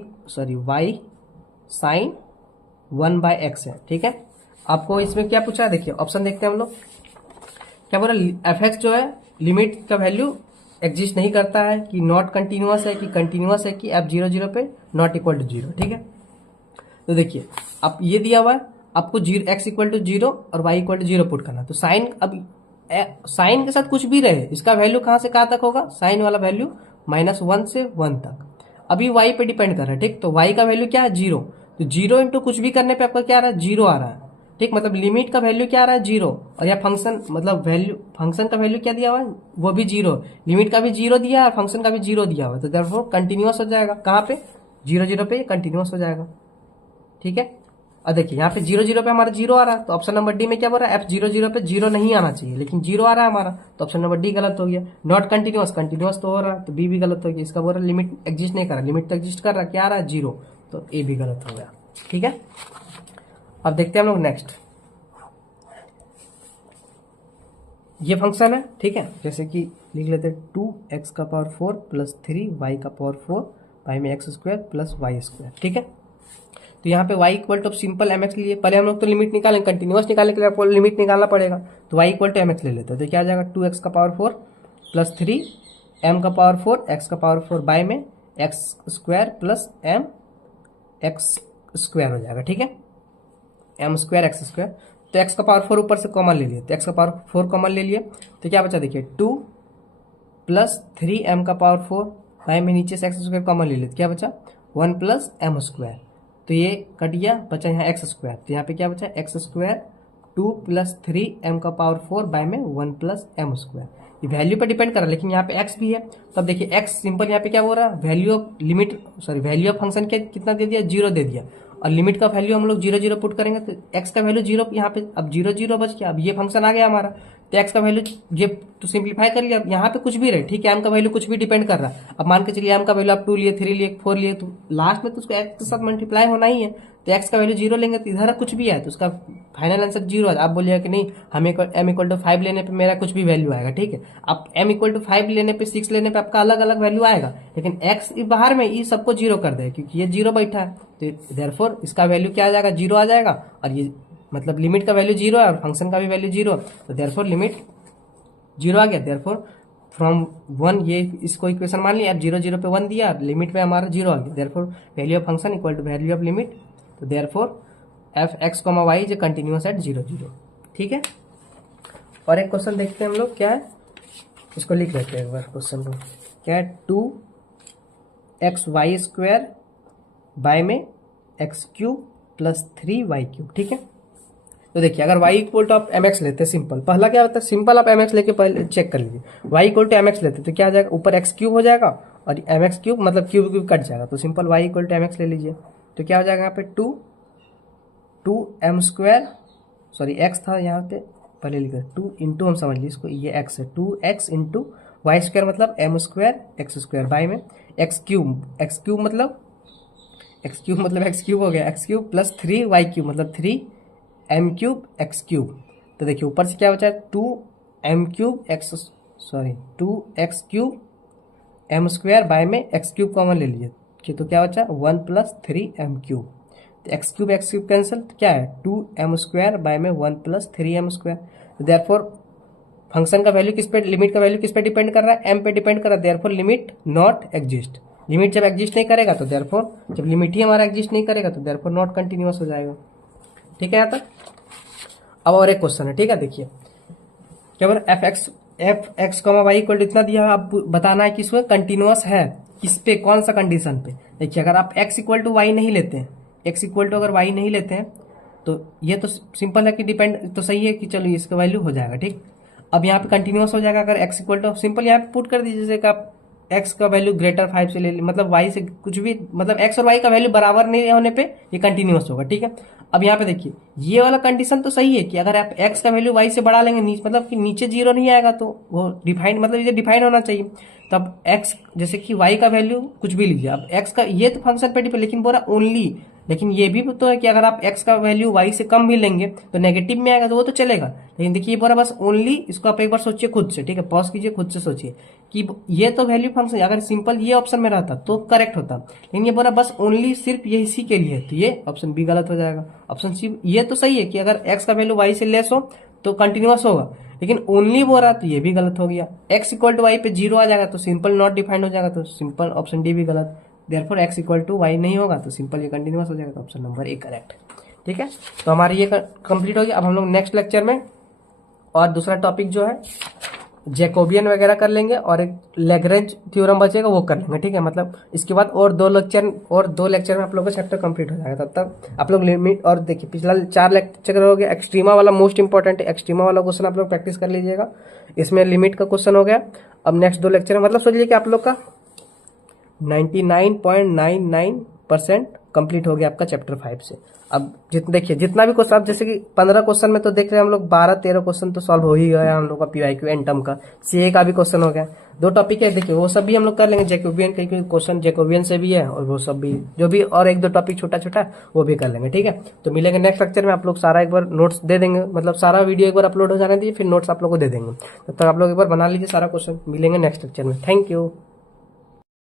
साइन 1/x है। ठीक है, आपको इसमें क्या पूछा है, देखिए ऑप्शन देखते हैं हम लोग, क्या बोला, एफ एक्स जो है लिमिट का वैल्यू एग्जिस्ट नहीं करता है, कि नॉट कंटिन्यूअस है, कि कंटिन्यूअस है, कि एफ 0 0 पे नॉट इक्वल टू 0। ठीक है, तो देखिए आप ये दिया हुआ है आपको, x इक्वल टू 0 और y इक्वल टू 0 पुट करना, तो साइन, अब साइन के साथ कुछ भी रहे इसका वैल्यू कहां से कहां तक होगा, साइन वाला वैल्यू -1 से 1 तक। अभी y पे डिपेंड कर रहा है, ठीक, तो y का वैल्यू क्या है 0, तो 0 इंटू कुछ भी करने पे आपका क्या आ रहा है, 0 आ रहा है। ठीक, मतलब लिमिट का वैल्यू क्या आ रहा है 0, और या फंक्शन मतलब वैल्यू, फंक्शन का वैल्यू क्या दिया हुआ है वो भी 0, लिमिट का भी 0 दिया है, फंक्शन का भी 0 दिया हुआ है, तो देयरफॉर कंटिन्यूअस हो जाएगा, कहाँ पे 0 0 पे कंटिन्यूअस हो जाएगा। ठीक है, और देखिए यहाँ पे 0 0 पे हमारा 0 आ रहा है, तो ऑप्शन नंबर डी में क्या बोल रहा है, एफ 0 0 पे 0 नहीं आना चाहिए, लेकिन 0 आ रहा है हमारा, तो ऑप्शन नंबर डी गलत हो गया। नॉट कंटिन्यूअस, कंटिन्यूअस तो हो रहा है, तो बी भी गलत हो गया। इसका बोल रहा है लिमिट एग्जिस्ट नहीं कर रहा, लिमिट तो एग्जिस्ट कर रहा है, क्या आ रहा है 0, तो ए भी गलत हो गया। ठीक है, अब देखते हैं हम लोग नेक्स्ट, ये फंक्शन है। ठीक है, जैसे कि लिख लेते हैं 2x⁴ प्लस 3y⁴ बाई में x² प्लस y²। ठीक है, तो यहाँ पे y equal to simple mx लिए, पहले हम लोग तो लिमिट निकालें, कंटिन्यूअस निकालने के लिए आपको लिमिट निकालना पड़ेगा, तो y इक्वल टू mx ले लेते हैं, तो क्या आ जाएगा 2x⁴ plus 3m⁴ x⁴ by में x² प्लस m x² हो जाएगा। ठीक है, m² x², तो x⁴ ऊपर से कॉमन ले लिए, तो x⁴ कॉमन ले लिए, तो क्या बचा, देखिए 2 प्लस 3m⁴ बाई में नीचे से x² कॉमन ले लिए, तो क्या बचा 1 प्लस m², तो ये कट गया, बचा यहाँ x², तो यहाँ पे क्या बचा x², 2 प्लस 3m⁴ बाय में 1 प्लस m², ये वैल्यू पर डिपेंड कर रहा है, लेकिन यहाँ पे x भी है, तो अब देखिए x सिंपल यहाँ पे क्या हो रहा है, value of limit, sorry value of function क्या कितना दे दिया, 0 दे दिया, और लिमिट का वैल्यू हम लोग 0 0 पुट करेंगे, तो x का वैल्यू 0 यहाँ पे, अब 0 0 बच गया, अब ये फंक्शन आ गया हमारा, तो x का वैल्यू ये तो सिंप्लीफाई कर लिया, अब यहाँ पे कुछ भी रहे, ठीक है, m का वैल्यू कुछ भी डिपेंड कर रहा है, अब मान के चलिए m का वैल्यू आप 2 लिए, 3 लिए, 4 लिए, तो लास्ट में तो उसको x के साथ मल्टीप्लाई होना ही है, तो x का वैल्यू 0 लेंगे तो इधर कुछ भी है, तो उसका फाइनल आंसर 0 है। आप बोलिएगा कि नहीं हमें m इक्वल टू 5 लेने पे मेरा कुछ भी वैल्यू आएगा, ठीक है, आप m इक्वल टू 5 लेने पे 6 लेने पे आपका अलग अलग वैल्यू आएगा, लेकिन x बाहर में ये सबको 0 कर दे, क्योंकि ये 0 बैठा है, तो देयरफॉर इसका वैल्यू क्या आ जाएगा, 0 आ जाएगा, और ये मतलब लिमिट का वैल्यू 0 है और फंक्शन का भी वैल्यू 0, तो देयरफॉर लिमिट 0 आ गया, देयरफॉर फ्रॉम 1, ये इसको इक्वेशन मान लिया, अब 0 0 पे 1 दिया, लिमिट में हमारा 0 आ गया, therefore value of function equal to value of limit, तो therefore F x comma Y is continuous at 0 0। ठीक है, और एक क्वेश्चन देखते हैं हम लोग, क्या है इसको लिख लेते हैं एक बार क्वेश्चन को, क्या है 2xy² बाय में x³ प्लस 3y³। ठीक है, तो देखिए अगर y इक्वल टू आप mx लेते हैं, सिंपल पहला क्या होता है, सिंपल आप mx लेके पहले चेक कर लीजिए, y इक्वल टू mx लेते तो क्या आ जाएगा, ऊपर x³ हो जाएगा और mx³ मतलब क्यूब कट जाएगा, तो simple y equal to mx ले लीजिए, तो क्या हो जाएगा यहाँ पे 2m², सॉरी x था यहाँ पे पहले लिखा 2 इंटू, हम समझ लीजिए इसको, ये x है 2x इंटू y² मतलब m² x² बाय में x³ मतलब x³ हो गया, x³ प्लस 3y³ मतलब 3m³ x³, तो देखिए ऊपर से क्या बचा है 2x³ m² बाय में x³ कॉमन ले लिए, तो क्या बचा 1 plus 3m³, x cube cancel, क्या है 2m² बाय में 1 + 3m²। देयरफॉर फंक्शन का वैल्यू किस पे, लिमिट का वैल्यू किस पे डिपेंड कर रहा है, m पे डिपेंड कर रहा है। Therefore limit not exist, limit जब एग्जिस्ट नहीं करेगा तो देयरफॉर, जब लिमिट ही हमारा एग्जिस्ट नहीं करेगा तो देयरफॉर नॉट कंटिन्यूअस हो जाएगा। ठीक है यहाँ तक। अब और एक क्वेश्चन है, ठीक है, देखिए क्या बोला, f x comma y equal to इतना दिया है, आप बताना है कि इसमें कंटिन्यूअस है किस पे, कौन सा कंडीशन पे। देखिए अगर आप x इक्वल टू वाई नहीं लेते हैं, x इक्वल टू अगर वाई नहीं लेते हैं तो ये तो सिंपल है कि डिपेंड तो सही है कि चलो इसका वैल्यू हो जाएगा, ठीक। अब यहाँ पे कंटिन्यूअस हो जाएगा अगर x इक्वल टू, सिंपल यहाँ पे पुट कर दीजिए, जैसे कि आप x का वैल्यू ग्रेटर 5 से ले ली, मतलब y से कुछ भी, मतलब x और y का वैल्यू बराबर नहीं होने पे ये कंटिन्यूअस होगा, ठीक है। अब यहाँ पे देखिए ये वाला कंडीशन तो सही है कि अगर आप x का वैल्यू y से बढ़ा लेंगे, मतलब कि नीचे 0 नहीं आएगा तो वो डिफाइन, मतलब ये डिफाइन होना चाहिए। तब x जैसे कि y का वैल्यू कुछ भी लीजिए, अब x का ये तो फंक्शन पे डिपेंड, लेकिन बोला ओनली, लेकिन ये भी तो है कि अगर आप x का वैल्यू y से कम भी लेंगे तो नेगेटिव में आएगा तो वो तो चलेगा। लेकिन देखिए बोला बस ओनली, इसको आप एक बार सोचिए खुद से, ठीक है, पॉज कीजिए, खुद से सोचिए कि ये तो वैल्यू फंक्शन, अगर सिंपल ये ऑप्शन में रहता तो करेक्ट होता, लेकिन ये बोला बस ओनली सिर्फ ये इसी के लिए, तो ये ऑप्शन बी गलत हो जाएगा। ऑप्शन सी ये तो सही है कि अगर x का वैल्यू y से लेस हो तो कंटिन्यूअस होगा, लेकिन ओनली बोल रहा तो ये भी गलत हो गया। x इक्वल टू वाई पे 0 आ जाएगा तो सिंपल नॉट डिफाइंड हो जाएगा, तो सिंपल ऑप्शन डी भी गलत। Therefore x equal to y नहीं होगा तो सिंपल ये कंटिन्यूअस हो जाएगा, तो ऑप्शन नंबर ए करेक्ट। ठीक है, तो हमारी ये कंप्लीट हो गया। अब हम लोग नेक्स्ट लेक्चर में और दूसरा टॉपिक जो है जैकोबियन वगैरह कर लेंगे और एक लैग्रेंज थ्योरम बचेगा वो कर लेंगे, ठीक है। मतलब इसके बाद और दो लेक्चर में आप लोगों का चैप्टर कंप्लीट हो जाएगा। तब तक आप लोग लिमिट, और देखिए पिछला 4 लेक्चर हो गया, एक्सट्रीमा वाला मोस्ट इंपॉर्टेंट है, एक्सट्रीमा वाला क्वेश्चन आप लोग प्रैक्टिस कर लीजिएगा, इसमें लिमिट का क्वेश्चन हो गया। अब नेक्स्ट 2 लेक्चर में मतलब सोच लीजिए कि आप लोग का 99.99% कंप्लीट हो गया आपका चैप्टर 5 से। अब देखिए जितना भी क्वेश्चन, जैसे कि 15 क्वेश्चन में तो देख रहे हैं हम लोग 12-13 क्वेश्चन तो सॉल्व हो ही गया हम लोग का, पीवाईक्यू एंड टर्म का, सीए का भी क्वेश्चन हो गया। 2 टॉपिक है, देखिए वो सब भी हम लोग कर लेंगे, जैकोबियन कई क्वेश्चन जैकोबियन से भी है और वो सब भी जो भी, और 1-2 टॉपिक छोटा छोटा वो भी कर लेंगे, ठीक है। तो मिलेंगे नेक्स्ट लेक्चर में, आप लोग सारा एक बार नोट्स दे देंगे, मतलब सारा वीडियो एक बार अपलोड हो जाने दीजिए, फिर नोट्स आप लोग को दे देंगे, तब तक आप लोग एक बार बना लीजिए सारा क्वेश्चन। मिलेंगे नेक्स्ट लेक्चर में, थैंक यू।